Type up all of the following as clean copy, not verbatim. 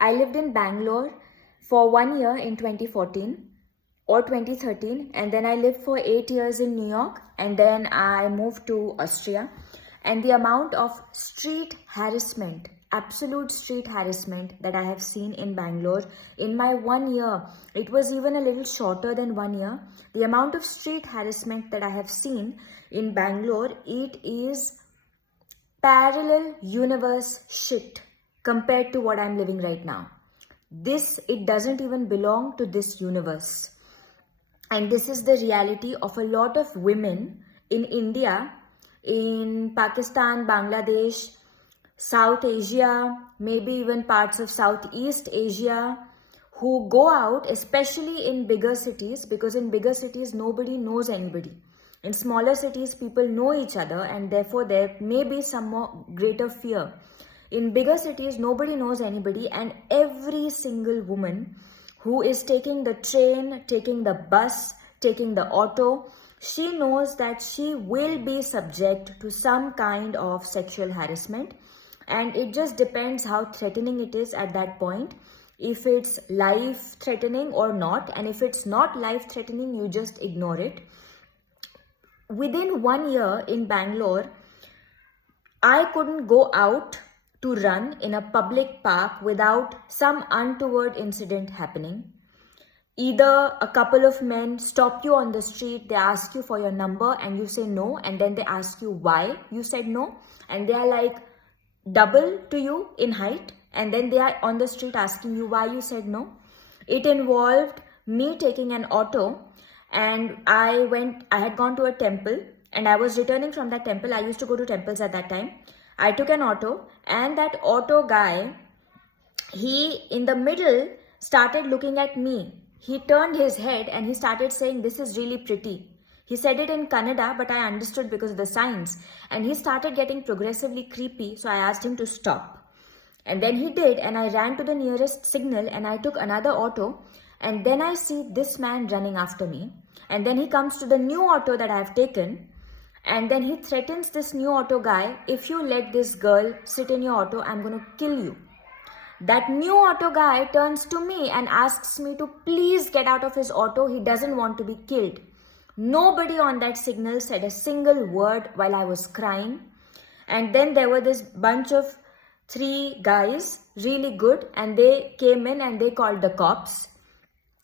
I lived in Bangalore for 1 year in 2014 or 2013, and then I lived for 8 years in New York, and then I moved to Austria. And the amount of street harassment, absolute street harassment that I have seen in Bangalore in my 1 year, it was even a little shorter than 1 year. The amount of street harassment that I have seen in Bangalore, it is parallel universe shit compared to what I'm living right now. It doesn't even belong to this universe. And this is the reality of a lot of women in India, in Pakistan, Bangladesh, South Asia, maybe even parts of Southeast Asia, who go out, especially in bigger cities, because in bigger cities, nobody knows anybody. In smaller cities, people know each other, and therefore there may be some more greater fear. In bigger cities, nobody knows anybody, and every single woman who is taking the train, taking the bus, taking the auto, she knows that she will be subject to some kind of sexual harassment, and it just depends how threatening it is at that point. If it's life-threatening or not, and if it's not life-threatening, you just ignore it. Within 1 year in Bangalore, I couldn't go out to run in a public park without some untoward incident happening. Either a couple of men stop you on the street, they ask you for your number and you say no, and then they ask you why you said no, and they are like double to you in height, and then they are on the street asking you why you said no. It involved me taking an auto, and I had gone to a temple, and I was returning from that temple. I used to go to temples at that time. I took an auto, and that auto guy, he in the middle started looking at me. He turned his head and he started saying, "This is really pretty." He said it in Kannada, but I understood because of the signs. And he started getting progressively creepy, so I asked him to stop. And then he did, and I ran to the nearest signal, and I took another auto. And then I see this man running after me. And then he comes to the new auto that I have taken. And then he threatens this new auto guy, "If you let this girl sit in your auto, I'm going to kill you." That new auto guy turns to me and asks me to please get out of his auto. He doesn't want to be killed. Nobody on that signal said a single word while I was crying. And then there were this bunch of 3 guys, really good, and they came in and they called the cops.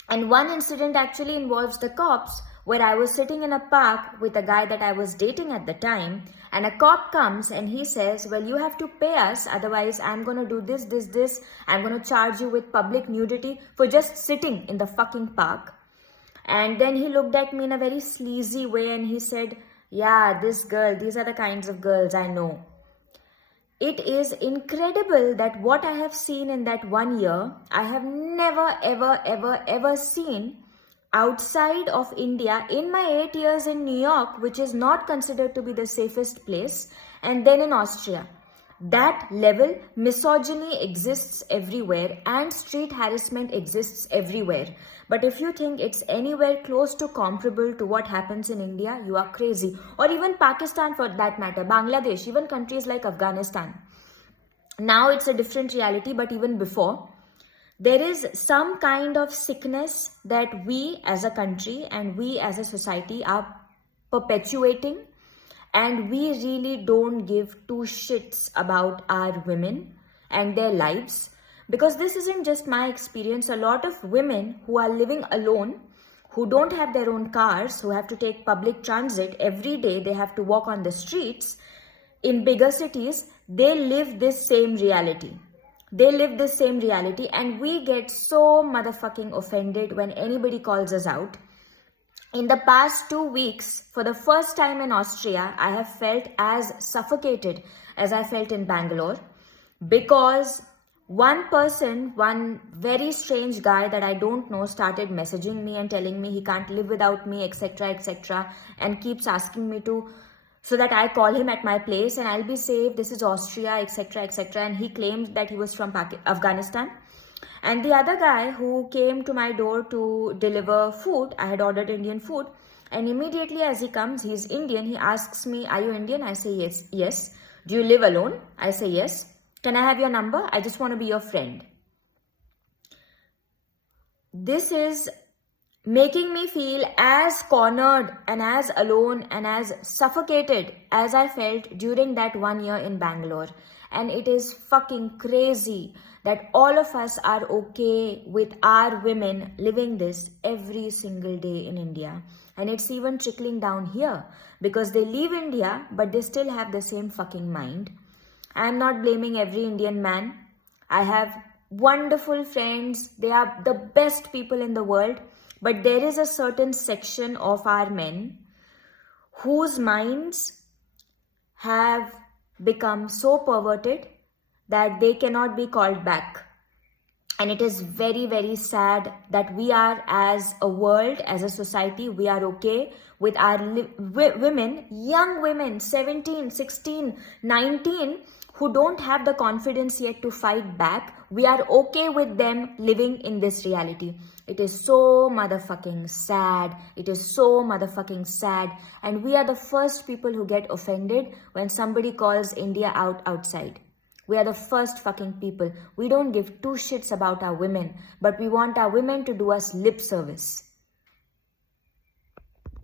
And one incident actually involves the cops, where I was sitting in a park with a guy that I was dating at the time, and a cop comes and he says, "Well, you have to pay us, otherwise I'm going to do this. I'm going to charge you with public nudity for just sitting in the fucking park." And then he looked at me in a very sleazy way and he said, "Yeah, this girl, these are the kinds of girls I know." It is incredible that what I have seen in that 1 year, I have never, ever seen outside of India in my 8 years in New York, which is not considered to be the safest place, and then in Austria. That level, misogyny exists everywhere and street harassment exists everywhere. But if you think it's anywhere close to comparable to what happens in India, you are crazy. Or even Pakistan for that matter, Bangladesh, even countries like Afghanistan. Now it's a different reality, but even before, there is some kind of sickness that we as a country and we as a society are perpetuating. And we really don't give 2 shits about our women and their lives. Because this isn't just my experience. A lot of women who are living alone, who don't have their own cars, who have to take public transit every day, they have to walk on the streets. In bigger cities, they live this same reality. And we get so motherfucking offended when anybody calls us out. In the past 2 weeks, for the first time in Austria, I have felt as suffocated as I felt in Bangalore, because one very strange guy that I don't know started messaging me and telling me he can't live without me, etc., and keeps asking me so that I call him at my place and I'll be safe, this is Austria, etc., and he claimed that he was from Afghanistan. And the other guy who came to my door to deliver food, I had ordered Indian food, and immediately as he comes, he's Indian, he asks me, "Are you Indian?" I say, yes. "Do you live alone?" I say, "Yes. Can I have your number? I just want to be your friend." this is making me feel as cornered and as alone and as suffocated as I felt during that 1 year in Bangalore. And it is fucking crazy that all of us are okay with our women living this every single day in India. And it's even trickling down here because they leave India, but they still have the same fucking mind. I'm not blaming every Indian man. I have wonderful friends. They are the best people in the world. But there is a certain section of our men whose minds have become so perverted that they cannot be called back. And it is very, very sad that we are, as a world, as a society, we are okay with our women, young women, 17, 16, 19, who don't have the confidence yet to fight back. We are okay with them living in this reality. It is so motherfucking sad. It is so motherfucking sad. And we are the first people who get offended when somebody calls India out outside. We are the first fucking people. We don't give two shits about our women, but we want our women to do us lip service.